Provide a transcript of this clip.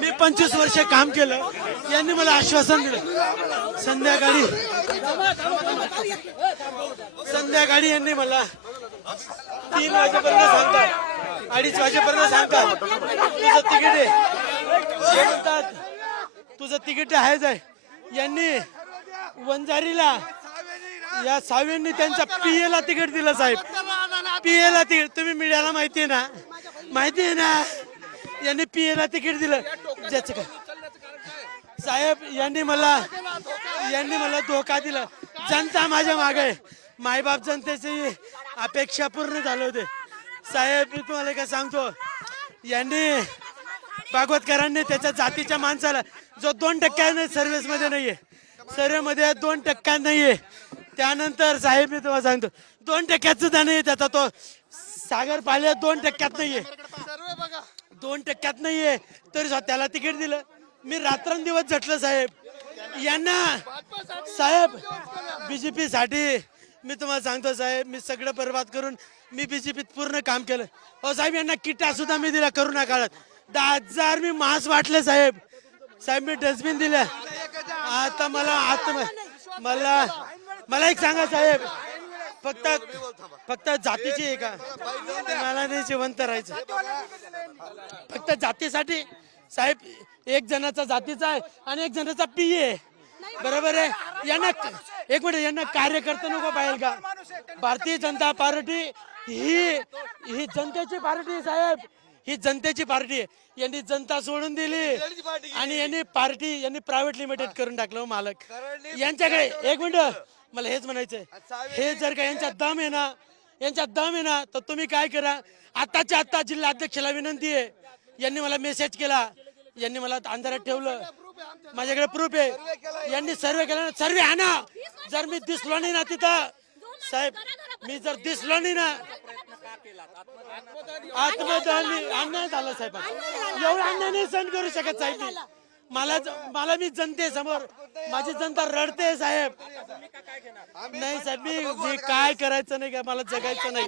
मी 25 वर्ष काम केलं. यांनी मला आश्वासन दिलं. संध्याकाळी यांनी मला 3 वाजेपर्यंत सांगतात, 2:30 वाजेपर्यंत सांगतात तुझं तिकीट आहे. हे म्हणतात तुझं तिकीट आहेच आहे. यांनी वंजारीला या सावेंनी त्यांच्या पीए ला तिकीट दिलं साहेब. पीए ला तिकीट तुम्ही मीडियाला माहिती आहे ना यांनी पीए ला तिकीट दिलं. ज्याचं काय साहेब यांनी मला धोका दिला. जनता माझ्या मागे आहे. मायबाप जनतेची अपेक्षा पूर्ण झाले होते साहेब. मी तुम्हाला काय सांगतो, यांनी भागवतकरांनी त्याच्या जातीच्या माणसाला जो 2% सर्व्हिस मध्ये नाहीये, सर्वे मध्ये 2% नाहीये. त्यानंतर साहेब मी तुम्हाला सांगतो 2% सुद्धा नाही. त्याचा तो सागर पाले 2% नाहीये, 2% नाहीये तरी त्याला तिकीट दिलं. मी रात्रंदिवस झटलं साहेब यांना. साहेब बीजेपी साठी मी तुम्हाला सांगतो साहेब, मी सगळं बर्बाद करून मी बीजेपीत पूर्ण काम केलं. हो साहेब यांना किटा सुद्धा मी दिला करोना काळात. 10,000 मी मास्क वाटले साहेब. साहेब मी डस्टबिन दिलं. आता मला एक सांगा साहेब, फक्त जातीची आहे का? मला नाही जिवंत राहायचं. फक्त जातीसाठी साहेब एक जणाचा जातीचा आहे आणि एक जणाचा पीए बरोबर आहे. यांना एक मिनिट, यांना कार्यकर्ते नको पाहिजे का? भारतीय जनता पार्टी ही जनतेची पार्टी आहे साहेब. ही जनतेची पार्टी आहे. यांनी जनता सोडून दिली आणि यांनी प्रायव्हेट लिमिटेड करून टाकलं मालक. यांच्याकडे एक मिनिट मला हेच म्हणायचंय, हे जर का यांचा दम आहे ना तर तुम्ही काय करा, आताच्या आता जिल्हा अध्यक्षाला विनंती आहे. यांनी मला मेसेज केला, यांनी मला अंधारात ठेवलं. माझ्याकडे प्रूफ आहे. यांनी सर्वे केला. सर्वे आणा. जर मी दिसलो नाही ना तिथं साहेब, मी जर दिसलो नाही ना अन्याय झाला साहेब. एवढा अन्याय नाही सहन करू शकत साहेब. मला मी जनतेसमोर माझी जनता रडते साहेब. नाही साहेब मी काय करायचं नाही का, मला जगायचं नाही.